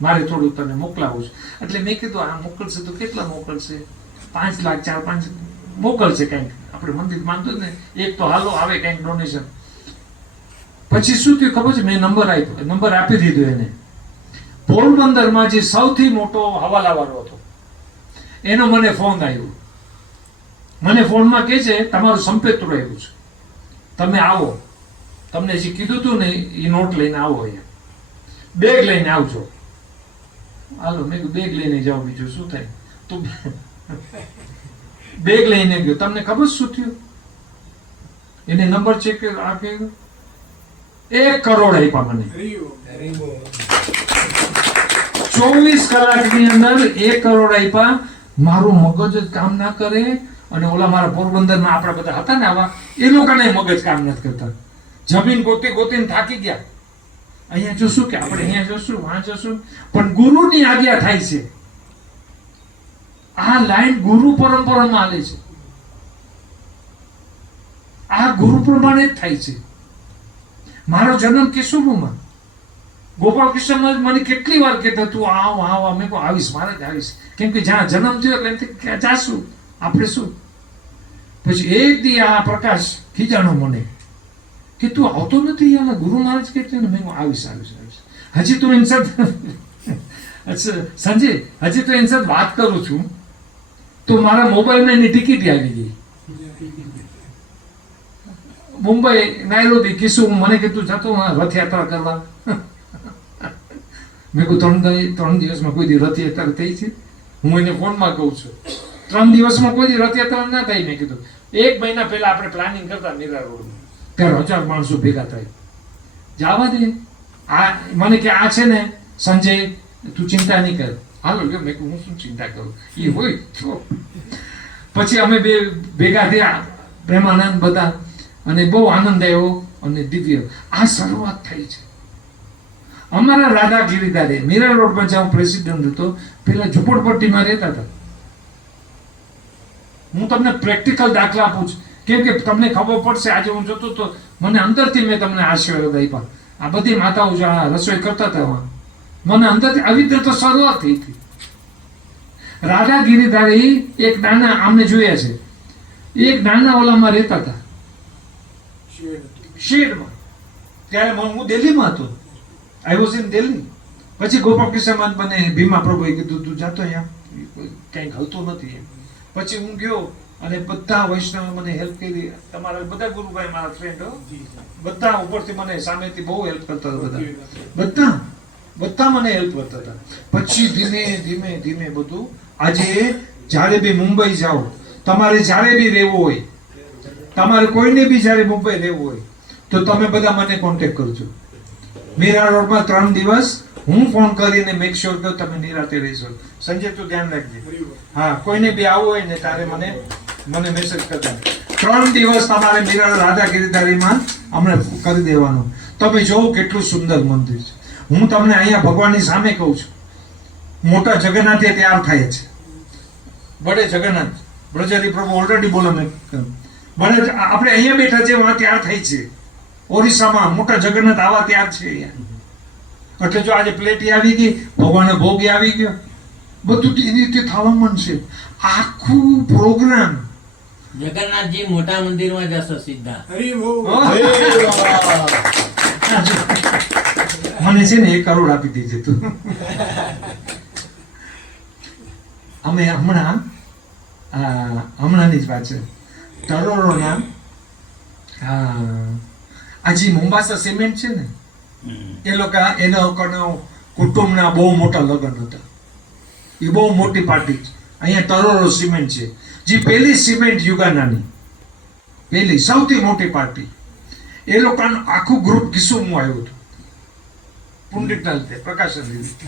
મારે થોડું તને મોકલાવું છે. એટલે મેં કીધું આ મોકલશે તો કેટલા મોકલશે? 5 લાખ 4-5 મોકલશે કંઈક, આપણે મંદિર માનતું ને એક તો હાલો આવે કંઈક ડોનેશન. પછી શું થયું ખબર છે? મેં નંબર આપી દીધો એને. પોરબંદરમાં જે સૌથી મોટો હવાલાવાળો હતો એનો મને ફોન આવ્યો. મને ફોનમાં કહે છે તમારું સંપેતરું આવ્યું છે, તમે આવો, તમને જે કીધું હતું ને એ નોટ લઈને આવો, અહીંયા બેગ લઈને આવજો. હાલો મેં કીધું બેગ લઈને જાઓ, બીજું શું થાય? તો બેગ લઈને ગયો. તમને ખબર શું થયું? એને નંબર ચેક કર્યો, આ કહ્યું 1 કરોડ આપ્યા મને. 24 કલાકની અંદર 1 કરોડ આપ્યા. મારું મગજ જ કામ ના કરે. અને ઓલા મારા પોરબંદરમાં આપણા બધા હતા ને આવા, એ લોકોને મગજ કામ નથી કરતા. જમીન ગોતીને થાકી ગયા. અહીંયા જોશું કે આપણે અહીંયા જોશું, વાં જોશું, પણ ગુરુની આજ્ઞા થાય છે. આ લાઈન ગુરુ પરંપરામાં હાલે છે. આ ગુરુ પ્રમાણે જ થાય છે. મારો જન્મ કેશોરમાં, ગોપાલકૃષ્ણ મને કેટલી વાર કહેતા તું આવ. મેં કહું આવીશ, મારે જ આવીશ. કેમ કે જ્યાં જન્મ થયો એટલે જાશું આપણે શું. પછી એક દી આ પ્રકાશ ખીજાણો મને કે તું આવતો નથી, યાર ગુરુ મહારાજ કહેતો ને. મેં કહું આવીશ. હજી તો એની સાથે સંજય, હજી તો એની સાથે વાત કરું છું તો મારા મોબાઈલમાં એની ટિકિટ આવી ગઈ. મુંબઈ, નાયરોબી, કિશુ. મને કીધું જતો રથયાત્રા કરવા. મેં કહું 3 દિવસમાં કોઈ દી રથયાત્રા થઈ છે? હું એને ફોનમાં કહું છું 3 દિવસમાં કોઈ દી રથયાત્રા ના થાય. મેં કીધું 1 મહિના પહેલા આપણે પ્લાનિંગ કરતા મીરા રોડ, ત્યારે 1000 માણસો ભેગા થાય. જવા દે. આ મને કે આ છે ને સંજય તું ચિંતા નહીં કર, હાલો લ્યો. મેં કહું હું શું ચિંતા કરું, એ હોય તો. પછી અમે બે ભેગા થયા, પ્રેમાનંદ બધા, અને બહુ આનંદ આવ્યો અને દિવ્ય આ શરૂઆત થઈ છે. અમારા રાધા ગિરિધારે મીરા રોડમાં જ્યાં પ્રેસિડેન્ટ હતો, પેલા ઝુંપડપટ્ટીમાં રહેતા હતા. હું તમને પ્રેક્ટિકલ દાખલા આપું છું કેમ કે તમને ખબર પડશે. આજે હું જોતો તો મને અંદરથી મેં તમને આશીર્વાદ આપ્યા. આ બધી માતાઓ જો રસોઈ કરતા હતા, મને અંદરથી આવી રીતે તો શરૂઆત થઈ હતી. રાધા ગિરિધારે એક નાના આમને જોયા છે, એક નાના ઓલામાં રહેતા હતા, શેડમાં. ત્યારે હું દિલ્હીમાં હતો, આઈ વોઝ ઇન દિલ્હી. પછી ગોપાલકૃષ્ણ મને ભીમા પ્રભુએ કીધું તું જાતો અહીંયા, કંઈક હલતું નથી. પછી હું ગયો અને બધા વૈષ્ણવ મને હેલ્પ કરી. તમારા બધા ગુરુભાઈ મારા ફ્રેન્ડ, બધા ઉપરથી મને સામેથી બહુ હેલ્પ કરતા હતા બધા. બધા મને હેલ્પ કરતા હતા. પછી ધીમે ધીમે ધીમે બધું આજે જ્યારે બી મુંબઈ જાઓ, તમારે જ્યારે બી રહેવું હોય, તમારે કોઈને બી જ્યારે મુંબઈ રહેવું હોય તો તમે બધા મને કોન્ટેક્ટ કરજો. મીરા રોડમાં 3 દિવસ હું ફોન કરીને મેક શ્યોર કે તમે નિરાતે રહેશો. સંજય તું ધ્યાન રાખજે. હા, કોઈને બી આવવું હોય ને તારે મને મેસેજ કરતા. 3 દિવસ તમારે મીરા રાધા ગિરધારીમાં અમને કરી દેવાનું. તમે જોવો કેટલું સુંદર મંદિર છે. હું તમને અહીંયા ભગવાનની સામે કહું છું, મોટા જગન્નાથ તૈયાર થાય છે. બડે જગન્નાથ બ્રજરી પ્રભુ ઓલરેડી બોલો મેં બડે આપણે અહીંયા બેઠા છે, વहाँ તૈયાર થાય છે. ઓરિસ્સામાં મોટા જગન્નાથ આવા તૈયાર છે અહીંયા. એટલે જો આજે પ્લેટી આવી ગઈ, ભગવાનનો ભોગ આવી ગયો, બધું એની રીતે થવાનું છે. આખું પ્રોગ્રામ જગન્નાથજી મોટા મંદિરમાં જશો સીધા. મને છે ને 1 કરોડ આપી દેજે તું. અમે હમણાંની જ વાત છે, ટરોરોના આજે મોમ્બાસા સિમેન્ટ છે ને, એ લોકો એના કુટુંબના બહુ મોટા લગ્ન હતા. એ બહુ મોટી પાર્ટી. અહીંયા ટરોરો સિમેન્ટ છે, જે પહેલી સિમેન્ટ યુગાનાની પહેલી સૌથી મોટી પાર્ટી. એ લોકોનું આખું ગ્રુપ કિસ્સુમમાં આવ્યું હતું, પુંડિતના લીધે, પ્રકાશન લીધે.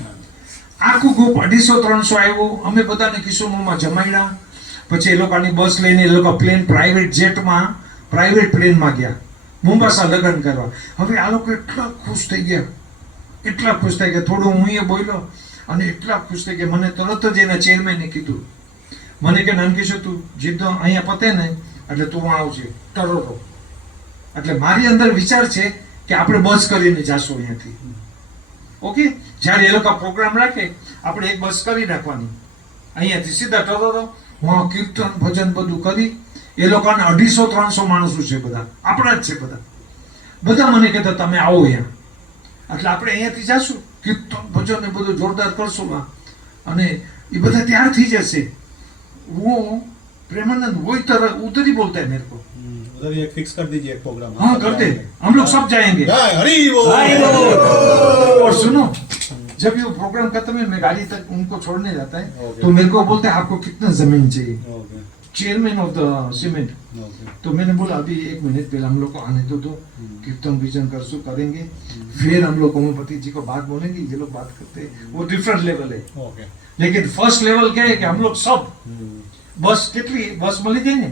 આખું ગ્રુપ 250-300 આવ્યું. અમે બધાને કિસ્સુમમાં જમાડ્યા. પછી એ લોકોની બસ લઈને એ લોકો પ્રાઇવેટ જેટમાં, પ્રાઇવેટ પ્લેનમાં ગયા મુંબાસા લગ્ન કરવા. હવે આ લોકો એટલા ખુશ થઈ ગયા, થોડું હું એ બોલ્યો અને એટલા ખુશ થઈ ગયા. મને તરત જ એના ચેરમેને કીધું, મને કે નાનકીશો તું જીતો અહીંયા પતે ને એટલે તું આવજે ટરોરો. એટલે મારી અંદર વિચાર છે કે આપણે બસ કરીને જાશું અહીંયાથી. ઓકે, જ્યારે એ લોકો પ્રોગ્રામ રાખે આપણે એક બસ કરી નાખવાની અહીંયાથી સીધા ટરોરો. હું કીર્તન ભજન બધું કરી. એ લોકોને 250-300 માણસો છે, બધા આપણા જ છે. બધા મને કહેતા તમે આવો અહીંયા. એટલે આપણે અહીંયાથી જાશું, કીર્તન ભજન ને બધું જોરદાર કરશું. અને એ બધા તૈયાર થઈ જશે. वो प्रेमानंद वही तरह उधर ही बोलता है मेरे को. उधर ये फिक्स कर दीजिए एक प्रोग्राम. हाँ करते हैं, हम लोग सब जाएंगे. हरी बोल. और सुनो, जब ये प्रोग्राम खत्म है मैं गाड़ी तक उनको छोड़ने जाता है. Okay. तो मेरे को बोलते हैं आपको कितना जमीन चाहिए, Okay. Chairman of the cement. Okay. तो मैंने बोला अभी 1 मिनट पहले हम लोग को आने दो, कीर्तन विजन करसू करेंगे, फिर हम लोग उमापति जी को बात बोलेंगे. ये लोग बात करते हैं, वो डिफरेंट लेवल है. Okay. लेकिन फर्स्ट लेवल क्या है कि हम लोग सब બસ કેટલી બસ મળી જાય ને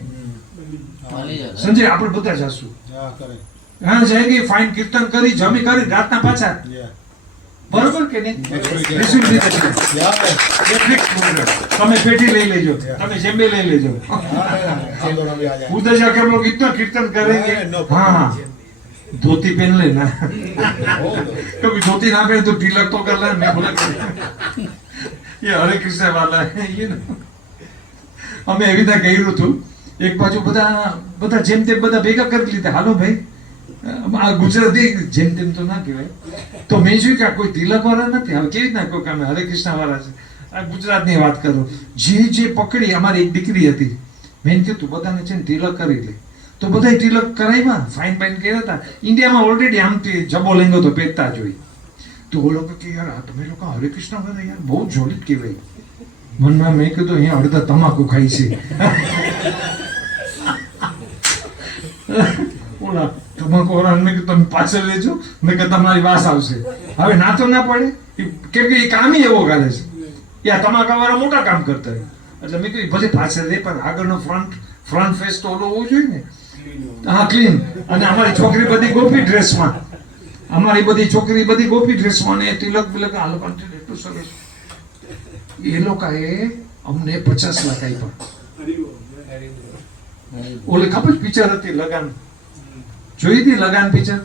મળી જશે. સંજય આપણે બધા જાશું. Yeah, correct. હા જાયગે, ફાઇન કીર્તન કરી જમી કરી રાતના પાછા. Yeah. બરોબર કે નહીં? Next week, yeah. Resume રીતે છે. Yeah. એક fix program. તમે પેટી લઈ લેજો, તમે જેમ્બે લઈ લેજો. हम दोनों भी आ जाएंगे. उधर जाके हम लोग इतना कीर्तन करेंगे. No problem. हाँ धोती पहन लेना, Oh, क्योंकि धोती ना पहने तो तिलक तो कर लेना. मैं बोला ये हरे कृष्ण वाला है ये ना. અમે એવી રીતે કર્યું હતું. એક બાજુ બધા જેમ તેમ બધા ભેગા કરી લીધા. હાલો ભાઈ, આ ગુજરાતી જેમ તેમ તો ના કહેવાય. તો મેં જોયું કે આ કોઈ તિલક વાળા નથી. હવે કેવી રીતના કહું કે અમે હરે કૃષ્ણ વાળા છે. આ ગુજરાતની વાત કરું. જે પકડી, અમારી એક દીકરી હતી, મેં કીધું બધાને છે ને તિલક કરી લે. તો બધાય તિલક કરાવ્યા, ફાઇન બાઇન કર્યા હતા. ઇન્ડિયામાં ઓલરેડી આમથી જબો લેંગો તો પહેરતા જ હોય. તો ઓ લોકો કે યાર તમે લોકો હરે કૃષ્ણ વાળા યાર બહુ જોલિત કહેવાય. મનમાં મેં કીધું અહીંયા અડધા તમાકુ ખાય છે. ઓલા તમાકુ વાળા મેં કીધું તમે પાછળ લેજો, મેં કીધું તમારી વાસ આવશે. હવે ના તો ના પડે, કેમ કે એ કામ એવો કરે છે. યા તમાકા વાળા મોટા કામ કરતા હોય. એટલે મેં કીધું ભલે પાછળ લે પણ આગળનો ફ્રન્ટ ફેસ તો ઓલો હોવો જોઈએ ને. હા ક્લીન. અને અમારી છોકરી બધી ગોપી ડ્રેસમાં, ગોપી ડ્રેસમાં ને તિલક બિલક આ લોકો એટલું સરસ. એ લોકોએ અમને 50 લાખ આપ્યા. ઓલી ખબર પિક્ચર હતી લગાન, જોઈ હતી લગાન પિક્ચર?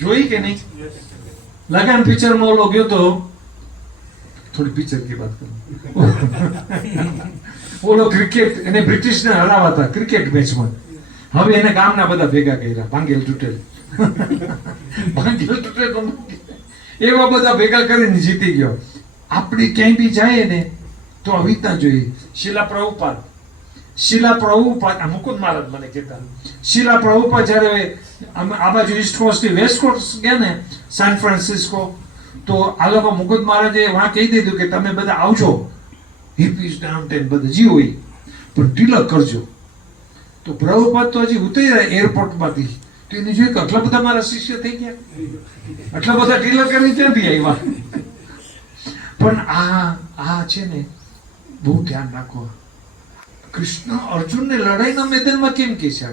જોઈ કે નહીં? લગાન પિક્ચરમાં ઓલો ગયો તો, થોડી પિક્ચર की बात करूं. ઓલો ક્રિકેટ એને બ્રિટિશને હરાવતા ક્રિકેટ મેચમાં. હવે એને ગામના બધા ભેગા કર્યા, ભાંગેલ તૂટેલ. એવા બધા ભેગા કરીને જીતી ગયો. આપણે ક્યાંય બી જાય ને તો આવી રીતના જોઈએ. શિલા પ્રભુપાદ મુકુંદ મહારાજ મને કહેતા, શિલા પ્રભુપાદ જ્યારે અમે આ બાજુ ઈસ્ટ કોસ્ટ થી વેસ્ટ કોસ્ટ ગયા ને સાન ફ્રાન્સિસ્કો, તો આ લોકો મુકુદ મહારાજે વહાં કહી દીધું કે તમે બધા આવજો, હિપીસ ડાઉનટાઉન બધા જી હોય, પણ તિલક કરજો. તો પ્રભુપાદ તો હજી ઉતર્યા એરપોર્ટમાંથી, તો એને જોયું કે આટલા બધા મારા શિષ્ય થઈ ગયા, આટલા બધા તિલક કરી ક્યાંથી આવ્યા. પણ આ છે ને બહુ ધ્યાન રાખો. કૃષ્ણ અર્જુનને લડાઈના મેદાનમાં કેમ કે છે?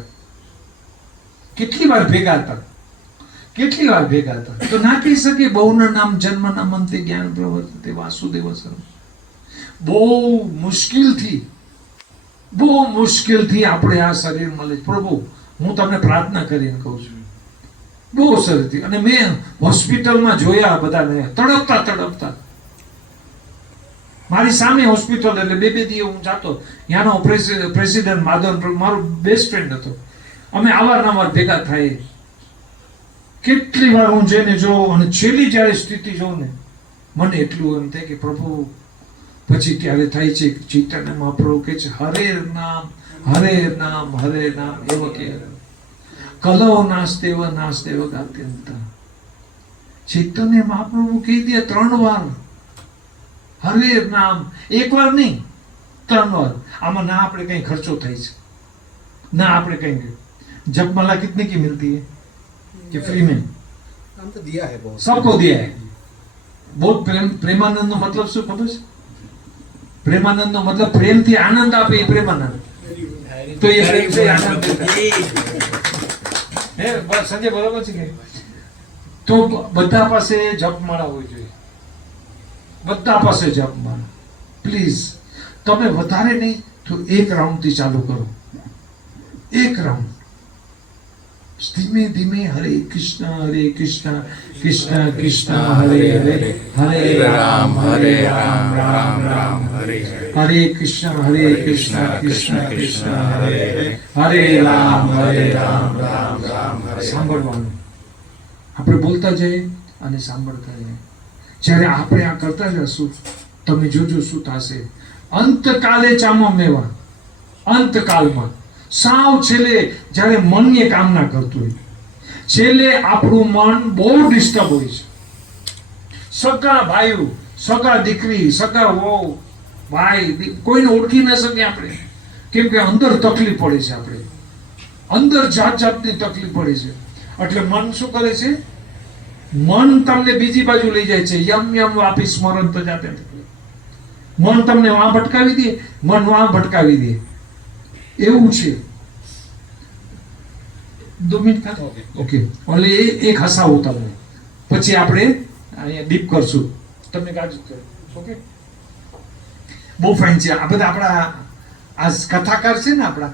કેટલી વાર ભેગા હતા, કેટલી વાર ભેગા હતા. તો ના કહી શકે બહુના નામ જન્મ નામંતે જ્ઞાન પ્રવર્તતે વાસુદેવ સર્વ. બહુ મુશ્કેલથી આપણે આ શરીર મળે. પ્રભુ હું તમને પ્રાર્થના કરીને કહું છું, બહુ સરસથી. અને મેં હોસ્પિટલમાં જોયા બધાને તડપતા. મારી સામે હોસ્પિટલ, એટલે બે દી હું જાતો. ત્યાંનો પ્રેસિડેન્ટ માધવ મારો બેસ્ટ ફ્રેન્ડ હતો. અમે અવારનવાર ભેગા થાય. કેટલી વાર હું જઈને જોઉં, અને છેલ્લી જ્યારે સ્થિતિ જોઉં ને મને એટલું એમ થાય કે પ્રભુ. પછી ત્યારે થાય છે ચૈતન્ય મહાપ્રભુ કહે છે હરે નામ હરે નામ હરે નામ એવો કે કલવ નાસ્તેવ ગાત્યંત. ચૈતન્ય મહાપ્રભુ કહી દે 3 વાર હરે નામ, 1 વાર નહીં 3 વાર. આમાં ના આપણે કઈ ખર્ચો થાય છે, ના આપણે કઈ. जपमाला कितने की मिलती है कि फ्री में? हम तो दिया है बहुत, सबको दिया है. बहुत प्रेमानंद નો મતલબ શું ખબર છે? પ્રેમાનંદ નો મતલબ પ્રેમથી આનંદ આપે એ પ્રેમાનંદ. તો એ પ્રેમ છે આનંદ. હે બસ સંજય બરોબર છે કે? તો બધા પાસે જપમાળા હોવી જોઈએ, બધા પાસે જપમાળા. પ્લીઝ તમે વધારે નહીં તો 1 રાઉન્ડ થી ચાલુ કરો, 1 રાઉન્ડ. ધીમે ધીમે હરે કૃષ્ણ કૃષ્ણ કૃષ્ણ હરે હરે હરે રામ રામ રામ હરે હરે. હરે કૃષ્ણ કૃષ્ણ કૃષ્ણ હરે હરે હરે રામ રામ રામ હરે. સાંભળવાનું, આપણે બોલતા જઈએ અને સાંભળતા જઈએ. જ્યારે આપણે આ કરતા જશું તમે જોજો શું થશે. અંતકાલે ચામો મેવા, અંતકાલમાં સાવ છેલ્લે જ્યારે મનની કામના કરતું હોય, છેલ્લે આપણું મન બહુ ડિસ્ટર્બ હોય છે. સગા ભાઈઓ, સગા દીકરી, સગા વહુ, ભાઈ, કોઈને ઓળખી ન શકે આપણે, કેમ કે અંદર તકલીફ પડે છે. આપણે અંદર જાતની તકલીફ પડે છે. એટલે મન શું કરે છે? મન તમને બીજી બાજુ લઈ જાય છે. યમ વાપી સ્મરણ તો જાતે. મન તમને વાં ભટકાવી દે, મન વાં ભટકાવી દે, એવું છે. 2 મિનિટ ખાતો. ઓકે, ઓનલી એક હસાવો તમને, પછી આપણે અહીંયા ડીપ કરશું. તમને કાજુ કરો. ઓકે, બહુ ફાઇન છે આ બધા. આપણા આ કથાકાર છે ને, આપણા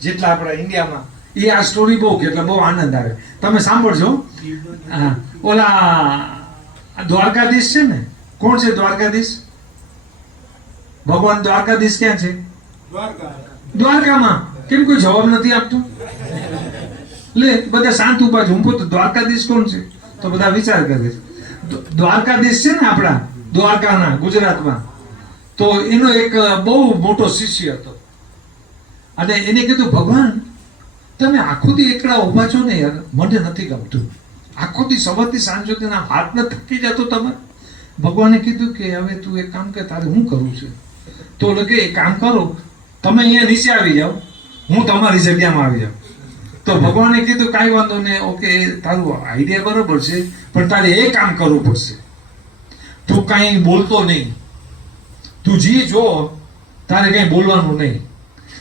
જેટલા આપણા ઇન્ડિયામાં, એ આ સ્ટોરી બહુ કે એટલે બહુ આનંદ આવે. તમે સાંભળજો. હા, ઓલા દ્વારકાધીશ છે ને, કોણ છે દ્વારકાધીશ? ભગવાન દ્વારકાધીશ ક્યાં છે? દ્વારકામાં. કેમ કોઈ જવાબ નથી આપતું? લે બધા શાંત ઉભા છે. હું પૂછું દ્વારકાધીશ કોણ છે? તો બધા વિચાર કરે. દ્વારકાધીશ છે ને આપણા દ્વારકાના, ગુજરાતમાં. તો એનો એક બહુ મોટો શિષ્ય હતો, અને એને કીધું ભગવાન તમે આખો દી એકલા ઉભા છો ને યાર, મને નથી ગમતું. આખો દી સવારથી સાંજ સુધીના હાથ ન થકી જતો તમે? ભગવાને કીધું કે હવે તું એક કામ કર, તારે હું કરવું છે? તો લગે એક કામ કરો, તમે અહીંયા નીચે આવી જાઓ, હું તમારી જગ્યામાં આવી જાઉં. તો ભગવાને કીધું કાંઈ વાંધો નહીં, ઓકે તારું આઈડિયા બરોબર છે, પણ તારે એ કામ કરવું પડશે. તું કાંઈ બોલતો નહીં, તું જી જો, તારે કંઈ બોલવાનું નહીં,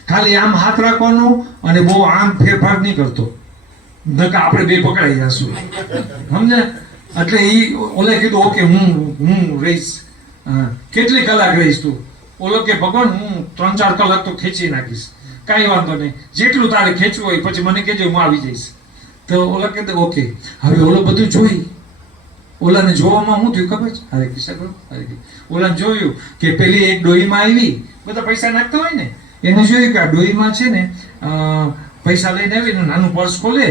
ખાલી આમ હાથ રાખવાનો, અને બહુ આમ ફેરફાર નહીં કરતો, નકર આપણે બે પકડાઈ જશું. સમજે? એટલે એ ઓલે કીધું ઓકે હું રહીશ. કેટલી કલાક રહીશ તું? ઓલો કે ભગવાન હું 3-4 કલાક તો ખેંચી નાખીશ, કાંઈ વાંધો નહીં, જેટલું તારે ખેંચવું હોય પછી મને કહેજો, હું આવી જઈશ. તો ઓલા કહેતો ઓકે. હવે ઓલો બધું જોઈ, ઓલાને જોવામાં શું થયું ખબર છે? હરે કૃષ્ણ હરે કૃષ્ણ. ઓલાને જોયું કે પેલી એક ડોહીમાં આવી, બધા પૈસા નાખતા હોય ને, એને જોયું કે આ ડોહીમાં છે ને પૈસા લઈને આવીને નાનું પર્સ ખોલે,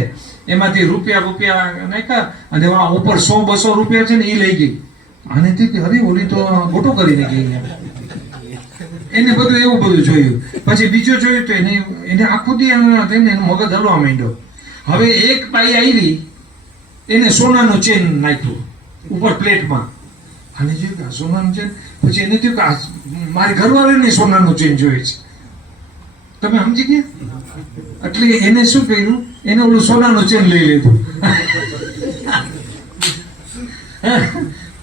એમાંથી રૂપિયા નાખ્યા, અને ઉપર 100-200 રૂપિયા છે ને એ લઈ ગઈ. આને થયું કે અરે ઓલી તો ગોટો કરીને ગઈ. એને બધું એવું બધું જોયું. પછી બીજો જોયું તો એને આખું દી થઈને એનો મગજ હલવા માંડ્યો. હવે એક બાઈ આવી, એને સોનાનો ચેન નાખ્યો ઉપર પ્લેટમાં, અને જોયું કે આ સોનાનો ચેન, પછી એને થયું કે આ મારી ઘરવાળીને સોનાનો ચેન જોઈએ છે. તમે સમજી ગયા? એટલે એને શું કર્યું, એને ઓલું સોનાનો ચેન લઈ લીધું.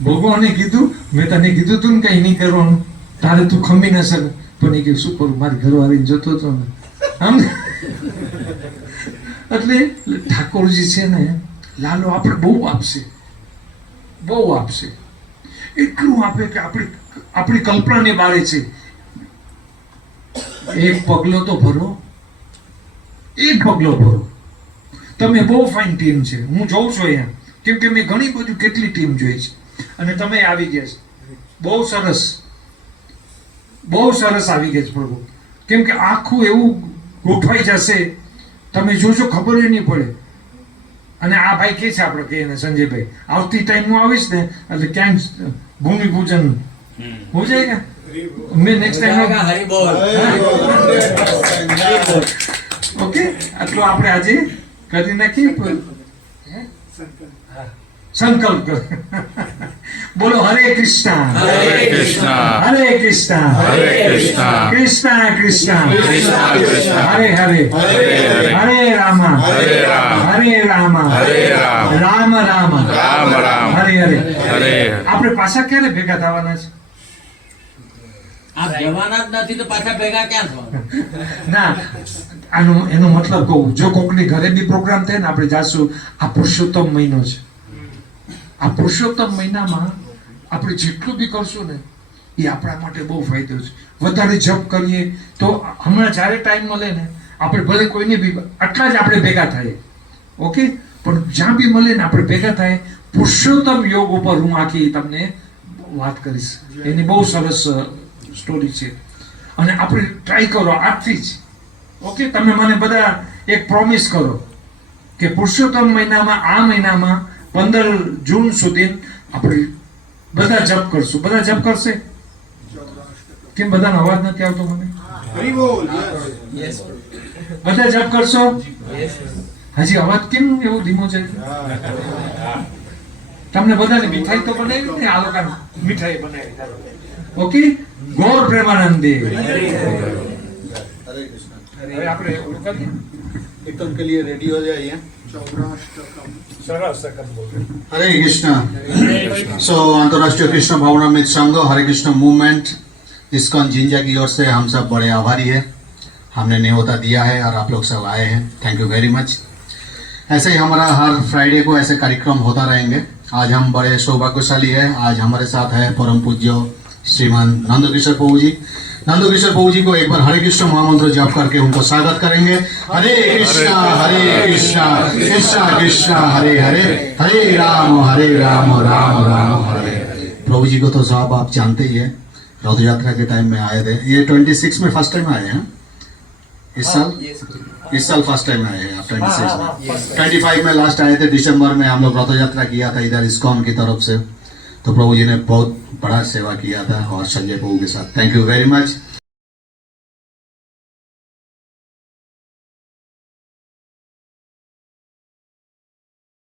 ભગવાને કીધું, મેં તને કીધું તું ને કઈ નહીં કરવાનું, તારે તું ખમી ના શકે. પણ એ કહ્યું શું કરું, મારી ઘરવાળીને જોતો હતો ને આમ. એટલે ઠાકોરજી છે ને, લાલો આપણે બહુ આપશે, બહુ આપશે, એટલું આપે કે આપણી કલ્પનાને બારે છે. એક પગલો તો ભરો, એક પગલો ભરો. તમે બહુ ફાઇન ટીમ છે, હું જોઉં છું અહીંયા, કેમ કે મેં ઘણી બધી કેટલી ટીમ જોઈ છે, અને તમે આવી ગયા છે. બહુ સરસ, બહુ સરસ આવી ગયા છે પ્રભુ. કેમ કે આખું એવું ગોઠવાઈ જશે, તમે જોજો ખબર નહીં પડે. અને આ ભાઈ કે છે આપણે કે સંજયભાઈ, આવતી ટાઈમ હું આવીશ ને એટલે ક્યાંક ભૂમિપૂજન હો જાય કે મેં નેક્સ્ટ ટાઈમ. હરી બોલ. ઓકે, આટલું આપણે આજે કરી નાખીએ. સંકલ્પ કરો. બોલો હરે કૃષ્ણ, હરે કૃષ્ણ, હરે કૃષ્ણ, હરે કૃષ્ણ, કૃષ્ણ કૃષ્ણ, કૃષ્ણ કૃષ્ણ, હરે હરે, હરે હરે રામ, હરે રામ, હરે રામ, હરે રામ, રામ રામ, રામ રામ, હરે હરે. હરે. આપણે પાછા ક્યારે ભેગા થવાના છે? આપ જવાના જ નથી તો પાછા ભેગા ક્યાં થવાના? ના, એનો મતલબ કહું, જો કોકની ઘરે બી પ્રોગ્રામ થાય ને, આપણે જાશું. આ પુરુષોત્તમ મહિનો છે. આ પુરુષોત્તમ મહિનામાં આપણે જેટલું બી કરશું ને, એ આપણા માટે બહુ ફાયદો છે. વધારે જપ કરીએ તો હમણાં જ્યારે ટાઈમ મળે ને, આપણે ભલે કોઈને બી આટલા જ આપણે ભેગા થાય, ઓકે, પણ જ્યાં બી મળે ને આપણે ભેગા થાય. પુરુષોત્તમ યોગ ઉપર હું આખી તમને વાત કરીશ, એની બહુ સરસ સ્ટોરી છે. અને આપણે ટ્રાય કરો આજથી જ, ઓકે. તમે મને બધા એક પ્રોમિસ કરો કે પુરુષોત્તમ મહિનામાં, આ મહિનામાં 15 જૂન સુધી આપણે બધા જપ કરશું. બધા જપ કરશે? કેમ બધાનો અવાજ નથી આવતો મને? યસ બધા જપ કરશો? યસ હજી અવાજ કેમ એવો ધીમો છે? તમને બધાને મીઠાઈ તો બનાવી ને, આ લોકોને મીઠાઈ બનાવી. ઓકે, ગોર પ્રેમાનંદે. हरे कृष्ण। હવે આપણે ઓલું કરીએ. कीर्तन के लिए रेडी हो जाइए। સરસ સખત બોલો. हरे कृष्ण। सो अंतरराष्ट्रीय कृष्ण भावनामृत संघ हरे कृष्ण मूवमेंट इस्कॉन जिंजा की ओर से हम सब बड़े आभारी है। हमने न्योता दिया है और आप लोग सब आए हैं, थैंक यू वेरी मच। ऐसे ही हमारा हर फ्राइडे को ऐसे कार्यक्रम होता रहेंगे। आज हम बड़े सौभाग्यशाली है, आज हमारे साथ है परम पूज्य श्रीमान नंदकिशोर प्रभु जी। नंदकिशोर प्रभु जी को एक बार हरे कृष्ण महामंत्र जप करके उनको स्वागत करेंगे। हरे कृष्ण कृष्ण कृष्ण हरे हरे, हरे राम राम राम हरे। प्रभु जी को तो सब आप जानते ही है, रथ यात्रा के टाइम में आए थे। ये 26 में फर्स्ट टाइम आए हैं इस साल फर्स्ट टाइम आए हैं आप 26 में। 25 में लास्ट आए थे, दिसंबर में हम लोग रथ यात्रा किया था इधर इस्कॉन की तरफ से। तो प्रभु जी ने बहुत बड़ा सेवा किया था और संजय प्रभु के साथ, थैंक यू वेरी मच।